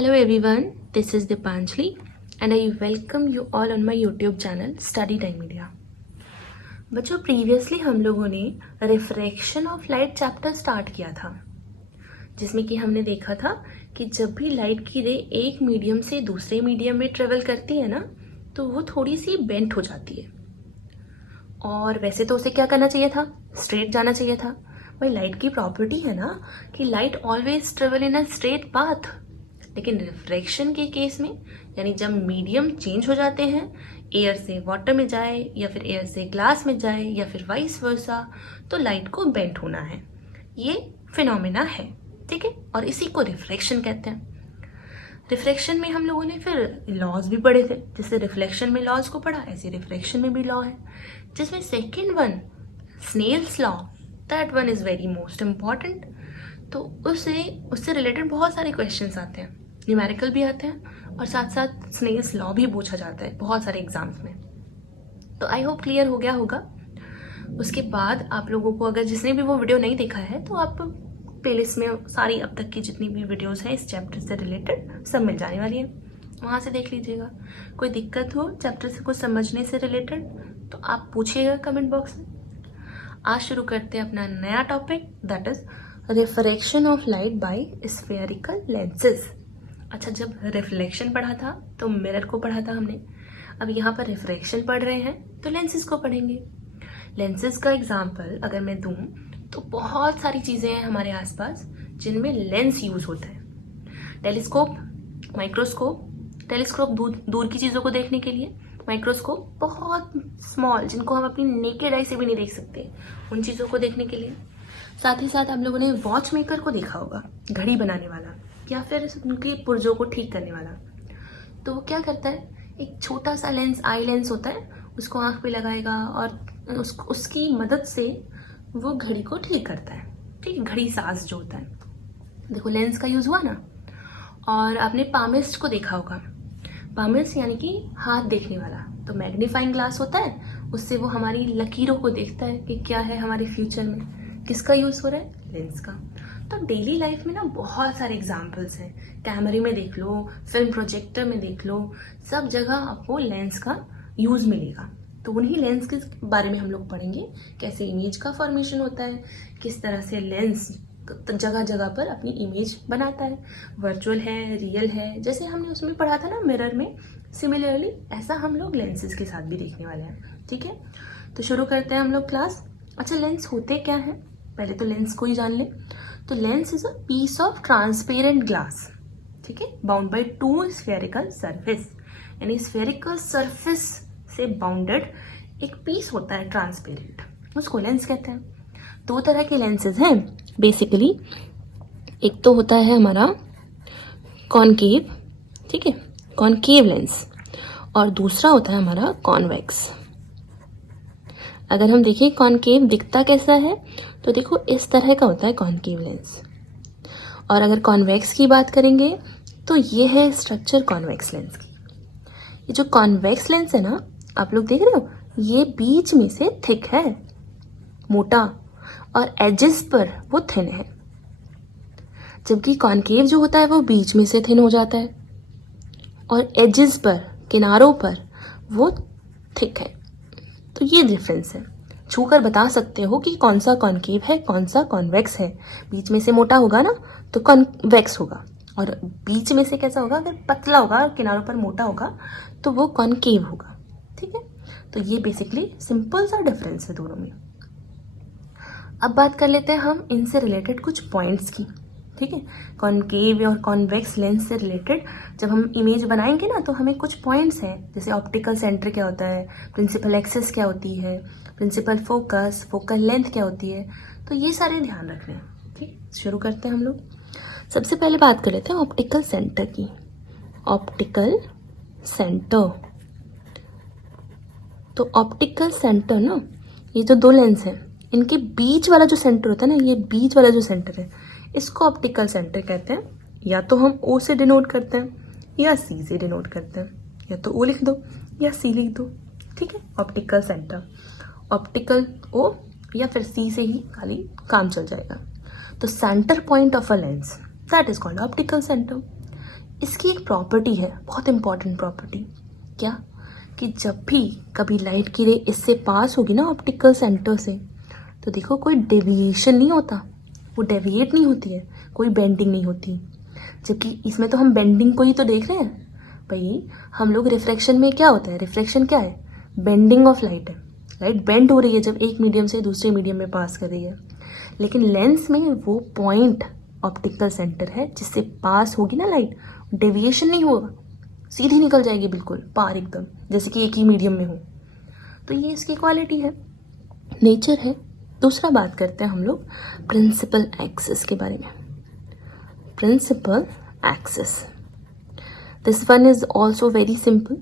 Hello everyone, this is Dipanjali and I welcome you all on my YouTube channel Study Time Media. बच्चों previously हम लोगों ने refraction of light chapter start किया था, जिसमें कि हमने देखा था कि जब भी लाइट की रे एक मीडियम से दूसरे मीडियम में ट्रेवल करती है ना, तो वो थोड़ी सी बेंट हो जाती है। और वैसे तो उसे क्या करना चाहिए था, स्ट्रेट जाना चाहिए था। भाई लाइट की प्रॉपर्टी है ना कि light always travel in a straight path, लेकिन रिफ्रैक्शन के केस में यानी जब मीडियम चेंज हो जाते हैं, एयर से वाटर में जाए या फिर एयर से ग्लास में जाए या फिर वाइस वर्सा, तो लाइट को बेंट होना है। ये फिनोमेना है, ठीक है, और इसी को रिफ्रैक्शन कहते हैं। रिफ्रैक्शन में हम लोगों ने फिर लॉज भी पढ़े थे, जैसे रिफ्लेक्शन में लॉज को पढ़ा, ऐसे रिफ्रैक्शन में भी लॉ है, जिसमें second one Snell's law, that one is very most important. तो उससे रिलेटेड बहुत सारे क्वेश्चंस आते हैं, न्यूमेरिकल भी आते हैं और साथ साथ स्नेल्स लॉ भी पूछा जाता है बहुत सारे एग्जाम्स में। तो आई होप क्लियर हो गया होगा। उसके बाद आप लोगों को, अगर जिसने भी वो वीडियो नहीं देखा है, तो आप प्लेलिस्ट में सारी अब तक की जितनी भी वीडियोस हैं इस चैप्टर से रिलेटेड सब मिल जाने वाली है, वहाँ से देख लीजिएगा। कोई दिक्कत हो चैप्टर से कुछ समझने से रिलेटेड तो आप पूछिएगा कमेंट बॉक्स में। आज शुरू करते हैं अपना नया topic, that is refraction of light by spherical lenses. अच्छा, जब रिफ्लेक्शन पढ़ा था तो मिरर को पढ़ा था हमने, अब यहाँ पर रिफ्रैक्शन पढ़ रहे हैं तो लेंसेज को पढ़ेंगे। लेंसेज का एग्जाम्पल अगर मैं दूँ तो बहुत सारी चीज़ें हैं हमारे आसपास जिनमें लेंस यूज होता है। टेलीस्कोप, माइक्रोस्कोप, टेलीस्कोप दूर की चीज़ों को देखने के लिए, माइक्रोस्कोप बहुत स्मॉल जिनको हम अपनी नेकेड आई से भी नहीं देख सकते, उन चीज़ों को देखने के लिए। साथ ही साथ हम लोगों ने वॉच मेकर को देखा होगा, घड़ी बनाने वाला या फिर उनके पुर्जों को ठीक करने वाला। तो वो क्या करता है, एक छोटा सा लेंस, आई लेंस होता है, उसको आँख पे लगाएगा और उसकी मदद से वो घड़ी को ठीक करता है, ठीक है, घड़ी साज जो होता है। देखो लेंस का यूज़ हुआ ना। और आपने पामिस्ट को देखा होगा, पामिस्ट यानी कि हाथ देखने वाला। तो मैग्नीफाइंग ग्लास होता है, उससे वो हमारी लकीरों को देखता है कि क्या है हमारे फ्यूचर में। किसका यूज़ हो रहा है, लेंस का। तो डेली लाइफ में ना बहुत सारे एग्जाम्पल्स हैं, कैमरे में देख लो, फिल्म प्रोजेक्टर में देख लो, सब जगह आपको लेंस का यूज़ मिलेगा। तो उन्हीं लेंस के बारे में हम लोग पढ़ेंगे, कैसे इमेज का फॉर्मेशन होता है, किस तरह से लेंस जगह जगह पर अपनी इमेज बनाता है, वर्चुअल है, रियल है, जैसे हमने उसमें पढ़ा था ना मिरर में। सिमिलरली ऐसा हम लोग लेंसेज के साथ भी देखने वाले हैं, ठीक है। तो शुरू करते हैं हम लोग क्लास। अच्छा, लेंस होते क्या हैं, पहले तो लेंस को ही जान ले। तो lens is a piece of transparent glass, ठीक है, bound by two spherical surface, यानी स्फेरिकल सरफेस से बाउंडेड एक पीस होता है ट्रांसपेरेंट, उसको लेंस कहते हैं। दो तरह के लेंसेज हैं बेसिकली, एक तो होता है हमारा कॉनकेव, ठीक है, कॉनकेव लेंस, और दूसरा होता है हमारा कॉन्वेक्स। अगर हम देखें कॉनकेव दिखता कैसा है, तो देखो इस तरह का होता है कॉनकेव लेंस। और अगर कॉन्वेक्स की बात करेंगे तो ये है स्ट्रक्चर कॉन्वेक्स लेंस की। ये जो कॉन्वेक्स लेंस है ना, आप लोग देख रहे हो, ये बीच में से थिक है, मोटा, और एजेस पर वो थिन है। जबकि कॉनकेव जो होता है वो बीच में से थिन हो जाता है और एजेस पर, किनारों पर वो थिक है। तो ये डिफरेंस है। छूकर बता सकते हो कि कौन सा कॉनकेव है, कौन सा कॉन्वेक्स है। बीच में से मोटा होगा ना तो कॉन्वेक्स होगा, और बीच में से कैसा होगा, अगर पतला होगा, किनारों पर मोटा होगा, तो वो कॉनकेव होगा, ठीक है। तो ये बेसिकली सिंपल सा डिफरेंस है दोनों में। अब बात कर लेते हैं हम इनसे रिलेटेड कुछ पॉइंट्स की, ठीक है। कॉनकेव और कॉन्वेक्स लेंस से रिलेटेड जब हम इमेज बनाएंगे ना, तो हमें कुछ पॉइंट्स हैं, जैसे ऑप्टिकल सेंटर क्या होता है, प्रिंसिपल एक्सिस क्या होती है, प्रिंसिपल फोकस, फोकल लेंथ क्या होती है, तो ये सारे ध्यान रखने हैं, ठीक। शुरू करते हैं हम लोग। सबसे पहले बात कर लेते हैं ऑप्टिकल सेंटर की। ऑप्टिकल सेंटर, तो ऑप्टिकल सेंटर ना, ये जो दो लेंस हैं इनके बीच वाला जो सेंटर होता है ना, ये बीच वाला जो सेंटर है, इसको ऑप्टिकल सेंटर कहते हैं। या तो हम ओ से डिनोट करते हैं या सी से डिनोट करते हैं, या तो ओ लिख दो या सी लिख दो, ठीक है। ऑप्टिकल सेंटर, ऑप्टिकल ओ या फिर सी से ही खाली काम चल जाएगा। तो centre point of a lens, that is called optical centre. इसकी एक प्रॉपर्टी है, बहुत इंपॉर्टेंट प्रॉपर्टी। क्या? कि जब भी कभी लाइट की रे इससे पास होगी ना ऑप्टिकल सेंटर से, तो देखो कोई डेविएशन नहीं होता, वो डेविएट नहीं होती है, कोई बेंडिंग नहीं होती। जबकि इसमें तो हम बेंडिंग को ही तो देख रहे हैं भाई। हम लोग रिफ्रैक्शन में क्या होता है, रिफ्रैक्शन क्या है? बेंडिंग ऑफ लाइट है। लाइट बेंड हो रही है जब एक मीडियम से दूसरे मीडियम में पास कर रही है। लेकिन लेंस में वो पॉइंट ऑप्टिकल सेंटर है जिससे पास होगी ना लाइट, डेविएशन नहीं होगा, सीधी निकल जाएगी बिल्कुल पार एकदम, जैसे कि एक ही मीडियम में हो। तो ये इसकी क्वालिटी है, नेचर है। दूसरा बात करते हैं हम लोग प्रिंसिपल एक्सिस के बारे में। Principal axis, this one is also very simple.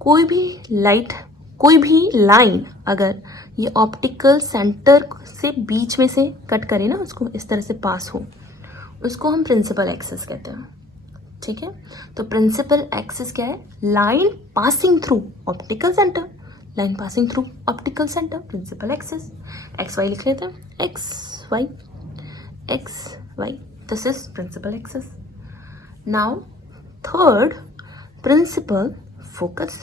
कोई भी लाइट, कोई भी लाइन अगर ये ऑप्टिकल सेंटर से बीच में से कट करे ना, उसको इस तरह से पास हो, उसको हम प्रिंसिपल एक्सिस कहते हैं। ठीक है, तो प्रिंसिपल एक्सिस क्या है? Line passing through optical centre, line passing through optical centre, principal axis. X Y लिख लेते हैं, X Y, this is principal axis. Now third, principal focus.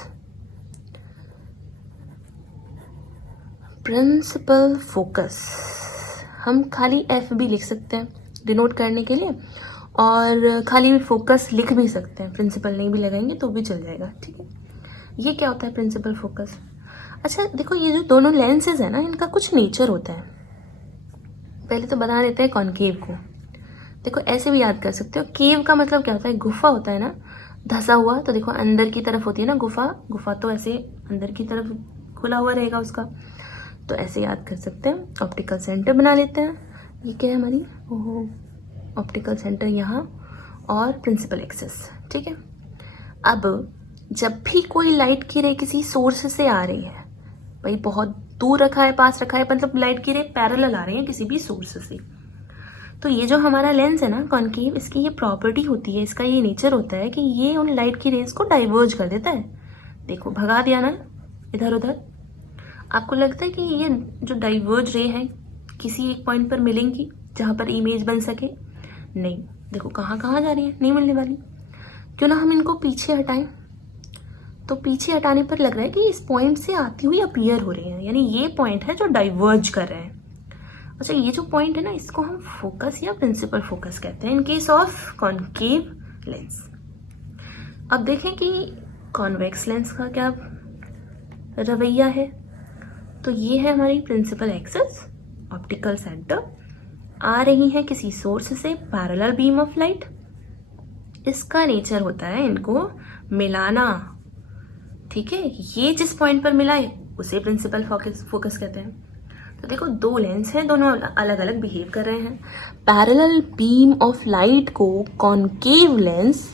Principal focus हम खाली एफ भी लिख सकते हैं डिनोट करने के लिए, और खाली फोकस लिख भी सकते हैं, प्रिंसिपल नहीं भी लगाएंगे तो भी चल जाएगा। ठीक है, ये क्या होता है प्रिंसिपल फोकस? अच्छा देखो, ये जो दोनों लेंसेज है ना, इनका कुछ नेचर होता है। पहले तो बता देते हैं कॉनकेव को। देखो ऐसे भी याद कर सकते हो, केव का मतलब क्या होता है? गुफा होता है ना, धंसा हुआ। तो देखो अंदर की तरफ होती है ना गुफा, गुफा तो ऐसे अंदर की तरफ खुला हुआ रहेगा उसका, तो ऐसे याद कर सकते हैं। ऑप्टिकल सेंटर बना लेते हैं, ये क्या है हमारी, ओहो, ऑप्टिकल सेंटर यहाँ, और प्रिंसिपल एक्सिस। ठीक है, अब जब भी कोई लाइट की रे किसी सोर्स से आ रही है, भाई बहुत दूर रखा है, पास रखा है, मतलब लाइट की रे पैरेलल आ रही है किसी भी सोर्स से, तो ये जो हमारा लेंस है ना कॉनकेव, इसकी ये प्रॉपर्टी होती है, इसका ये नेचर होता है कि ये उन लाइट की रेज को डाइवर्ज कर देता है। देखो भगा दिया ना इधर उधर। आपको लगता है कि ये जो डाइवर्ज रे है किसी एक पॉइंट पर मिलेंगी जहाँ पर इमेज बन सके? नहीं, देखो कहाँ कहाँ जा रही है, नहीं मिलने वाली। क्यों ना हम इनको पीछे हटाएं, तो पीछे हटाने पर लग रहा है कि इस पॉइंट से आती हुई अपीयर हो रही है, यानी ये पॉइंट है जो डाइवर्ज कर रहे हैं। अच्छा, ये जो पॉइंट है ना, इसको हम फोकस या प्रिंसिपल फोकस कहते हैं in case of concave lens. अब देखें कि कॉन्वेक्स लेंस का क्या रवैया है। तो ये है हमारी प्रिंसिपल एक्सिस, ऑप्टिकल सेंटर, आ रही है किसी सोर्स से पैरेलल बीम ऑफ लाइट। इसका नेचर होता है इनको मिलाना। ठीक है, ये जिस पॉइंट पर मिलाए उसे प्रिंसिपल फोकस कहते हैं। तो देखो दो लेंस हैं, दोनों अलग अलग बिहेव कर रहे हैं। पैरेलल बीम ऑफ लाइट को कॉनकेव लेंस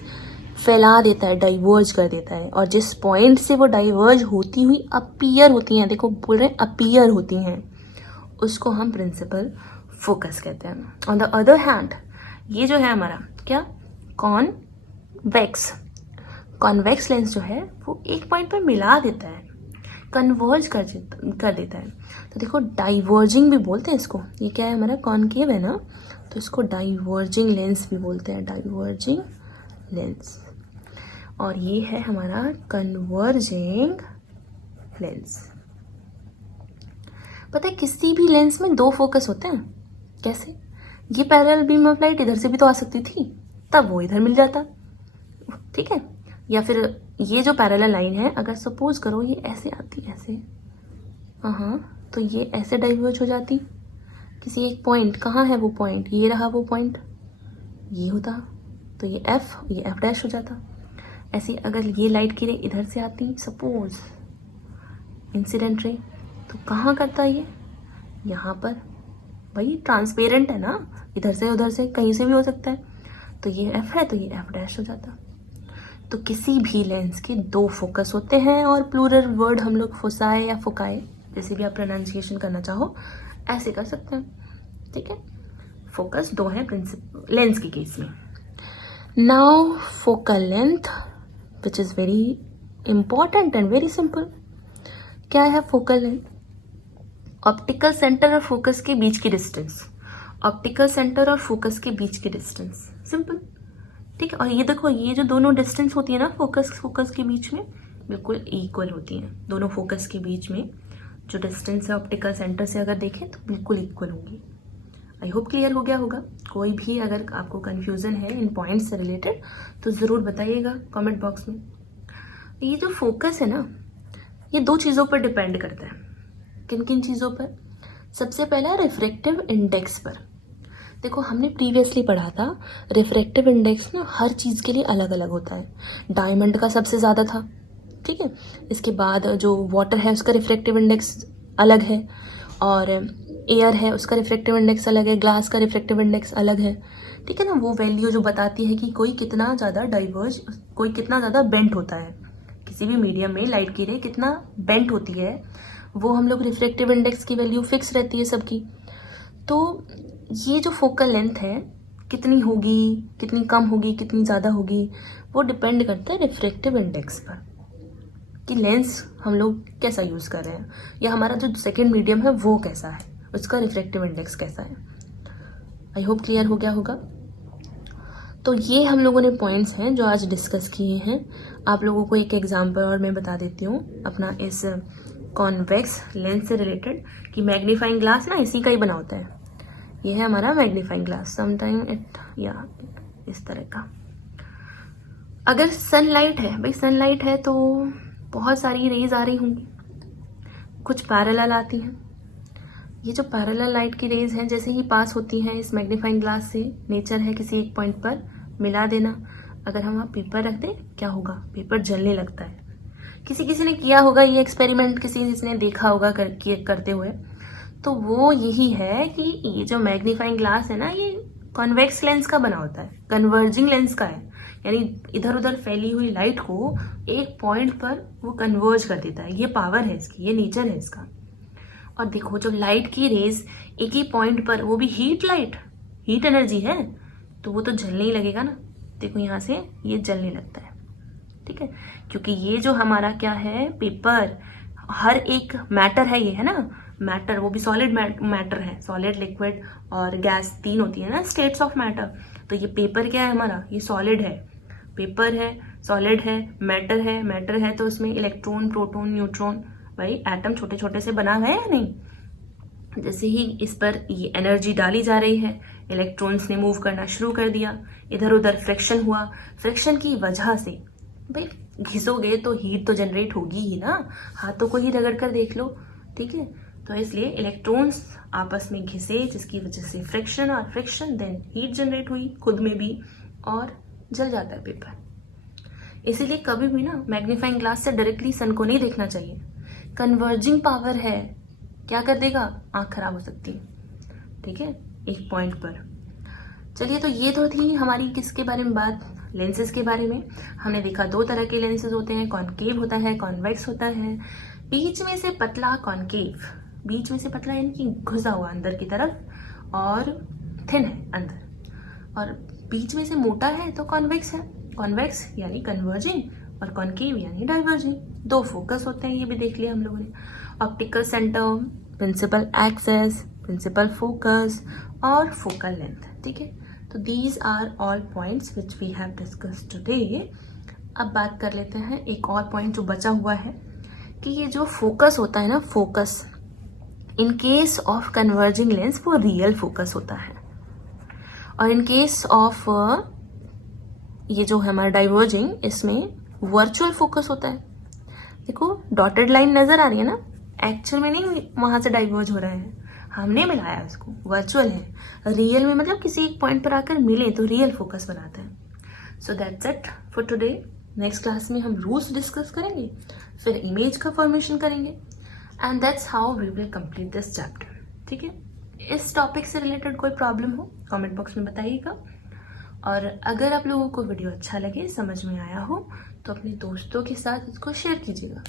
फैला देता है, डाइवर्ज कर देता है, और जिस पॉइंट से वो डाइवर्ज होती हुई अपीयर होती हैं, देखो बोल रहे हैं अपीयर होती हैं, उसको हम प्रिंसिपल फोकस कहते हैं। ऑन द अदर हैंड, ये जो है हमारा क्या, कॉन्वेक्स लेंस जो है वो एक पॉइंट पर मिला देता है, कन्वर्ज कर देता है। तो देखो डाइवर्जिंग भी बोलते हैं इसको। ये क्या है हमारा, कॉनकेव है ना, तो इसको डाइवर्जिंग लेंस भी बोलते हैं, डाइवर्जिंग लेंस। और ये है हमारा कन्वर्जिंग लेंस। पता है किसी भी लेंस में दो फोकस होते हैं। कैसे? ये पैरेलल बीम ऑफ लाइट इधर से भी तो आ सकती थी, तब वो इधर मिल जाता। ठीक है, या फिर ये जो पैरेलल लाइन है, अगर सपोज करो ये ऐसे आती, ऐसे, हाँ, तो ये ऐसे डाइवर्ज हो जाती किसी एक पॉइंट। कहाँ है वो पॉइंट? ये रहा वो पॉइंट, ये होता, तो ये एफ डैश हो जाता। ऐसे अगर ये लाइट की रे इधर से आती, सपोज इंसिडेंट रे, तो कहाँ करता ये? यहाँ पर। भाई ट्रांसपेरेंट है ना, इधर से उधर से कहीं से भी हो सकता है, तो ये एफ है तो ये एफ डैश हो जाता। तो किसी भी लेंस के दो फोकस होते हैं, और प्लूरल वर्ड हम लोग फोसाए या फोकाए, जैसे भी आप प्रोनाउंसिएशन करना चाहो ऐसे कर सकते हैं। ठीक है, फोकस दो हैं प्रिंसिपल लेंस के केस में। Now focal length, which is very important and very simple. क्या है फोकल लेंथ? ऑप्टिकल सेंटर और फोकस के बीच की डिस्टेंस, ऑप्टिकल सेंटर और फोकस के बीच की डिस्टेंस, सिंपल। ठीक है। और ये देखो, ये जो दोनों डिस्टेंस होती है ना फोकस के बीच में, बिल्कुल इक्वल होती हैं। दोनों फोकस के बीच में जो डिस्टेंस है ऑप्टिकल सेंटर से अगर देखें तो बिल्कुल इक्वल होंगी। आई होप क्लियर हो गया होगा। कोई भी अगर आपको कन्फ्यूज़न है इन पॉइंट्स से रिलेटेड तो ज़रूर बताइएगा कमेंट बॉक्स में। ये जो फोकस है ना, ये दो चीज़ों पर डिपेंड करता है। किन किन चीज़ों पर? सबसे पहला रिफ्रैक्टिव इंडेक्स पर। देखो, हमने प्रीवियसली पढ़ा था रिफ्रैक्टिव इंडेक्स ना हर चीज़ के लिए अलग अलग होता है। डायमंड का सबसे ज़्यादा था, ठीक है। इसके बाद जो वाटर है उसका रिफ्रैक्टिव इंडेक्स अलग है, और एयर है उसका रिफ्रैक्टिव इंडेक्स अलग है, ग्लास का रिफ्रैक्टिव इंडेक्स अलग है, ठीक है ना। वो वैल्यू जो बताती है कि कोई कितना ज़्यादा डाइवर्ज, कोई कितना ज़्यादा बेंट होता है, किसी भी मीडियम में लाइट की रे कितना बेंट होती है, वो हम लोग रिफ्रैक्टिव इंडेक्स की वैल्यू फिक्स रहती है सबकी। तो ये जो फोकल लेंथ है कितनी होगी, कितनी कम होगी, कितनी ज़्यादा होगी, वो डिपेंड करता है रिफ्रैक्टिव इंडेक्स पर कि लेंस हम लोग कैसा यूज़ कर रहे हैं, या हमारा जो सेकेंड मीडियम है वो कैसा है, उसका रिफ्रैक्टिव इंडेक्स कैसा है। आई होप क्लियर हो गया होगा। तो ये हम लोगों ने पॉइंट्स हैं जो आज डिस्कस किए हैं। आप लोगों को एक एग्जांपल और मैं बता देती हूँ अपना इस कॉन्वेक्स लेंस से रिलेटेड, कि मैग्नीफाइंग ग्लास ना इसी का ही बना होता है। ये है हमारा मैग्नीफाइंग ग्लास, समटाइम इट या इस तरह का। अगर सनलाइट है, भाई सनलाइट है तो बहुत सारी रेज आ रही होंगी, कुछ पैरेलल आती हैं। ये जो पैरेलल लाइट की रेज हैं जैसे ही पास होती हैं इस मैग्नीफाइंग ग्लास से, नेचर है किसी एक पॉइंट पर मिला देना। अगर हम वहाँ पेपर रख दें क्या होगा? पेपर जलने लगता है। किसी ने किया होगा ये एक्सपेरिमेंट, किसी ने देखा होगा करते हुए। तो वो यही है कि ये जो मैग्नीफाइंग ग्लास है ना, ये कॉन्वेक्स लेंस का बना होता है, कन्वर्जिंग लेंस का है। यानी इधर उधर फैली हुई लाइट को एक पॉइंट पर वो कन्वर्ज कर देता है। ये पावर है इसकी, ये नेचर है इसका। और देखो, जब लाइट की रेज एक ही पॉइंट पर, वो भी हीट एनर्जी है, तो वो तो जलने ही लगेगा ना। देखो यहाँ से ये जलने लगता है, ठीक है। क्योंकि ये जो हमारा क्या है, पेपर, हर एक मैटर है, ये है ना मैटर, वो भी सॉलिड मैटर है। सॉलिड, लिक्विड और गैस तीन होती है ना स्टेट्स ऑफ मैटर। तो ये पेपर क्या है हमारा? ये सॉलिड है, पेपर है, सॉलिड है, मैटर है तो उसमें इलेक्ट्रॉन, प्रोटॉन, न्यूट्रॉन, भाई एटम छोटे छोटे से बना है या नहीं। जैसे ही इस पर ये एनर्जी डाली जा रही है, इलेक्ट्रॉन्स ने मूव करना शुरू कर दिया, इधर उधर फ्रिक्शन हुआ। फ्रिक्शन की वजह से भाई घिसोगे तो हीट तो जनरेट होगी ही ना, हाथों को ही रगड़ कर देख लो, ठीक है। तो इसलिए इलेक्ट्रॉन्स आपस में घिसे, जिसकी वजह से फ्रिक्शन, और फ्रिक्शन देन हीट जनरेट हुई खुद में भी, और जल जाता है पेपर। इसीलिए कभी भी ना मैग्नीफाइंग ग्लास से डायरेक्टली सन को नहीं देखना चाहिए। कन्वर्जिंग पावर है, क्या कर देगा? आंख खराब हो सकती है, ठीक है, एक पॉइंट पर। चलिए, तो ये तो थी हमारी किसके बारे में बात, लेंसेज के बारे में। हमने देखा दो तरह के लेंसेज होते हैं, कॉनकेव होता है, कॉन्वेक्स होता है। बीच में से पतला कॉनकेव, बीच में से पतला यानी कि घुसा हुआ अंदर की तरफ, और थिन है अंदर, और बीच में से मोटा है तो कॉन्वेक्स है। कॉन्वेक्स यानी कन्वर्जिंग, और कॉनकेव यानी डाइवर्जिंग। दो फोकस होते हैं, ये भी देख लिया हम लोगों ने, optical centre, principal axis, principal focus और फोकल लेंथ, ठीक है। तो these are all points which we have discussed today. अब बात कर लेते हैं एक और पॉइंट जो बचा हुआ है, कि ये जो फोकस होता है ना, focus in case of converging lens वो रियल फोकस होता है, और इन केस ऑफ ये जो है हमारा डाइवर्जिंग, इसमें वर्चुअल फोकस होता है। देखो डॉटेड लाइन नजर आ रही है ना, एक्चुअल में नहीं वहां से डाइवर्ज हो रहा है, हमने मिलाया उसको, वर्चुअल है। रियल में मतलब किसी एक पॉइंट पर आकर मिले तो रियल फोकस बनाता है। So that's it for today. Next class में हम रूल्स डिस्कस करेंगे, फिर इमेज का फॉर्मेशन करेंगे, and that's how we will complete this chapter, ठीक है। इस टॉपिक से रिलेटेड कोई प्रॉब्लम हो कमेंट बॉक्स में बताइएगा, और अगर आप लोगों को वीडियो अच्छा लगे, समझ में आया हो, तो अपने दोस्तों के साथ इसको शेयर कीजिएगा।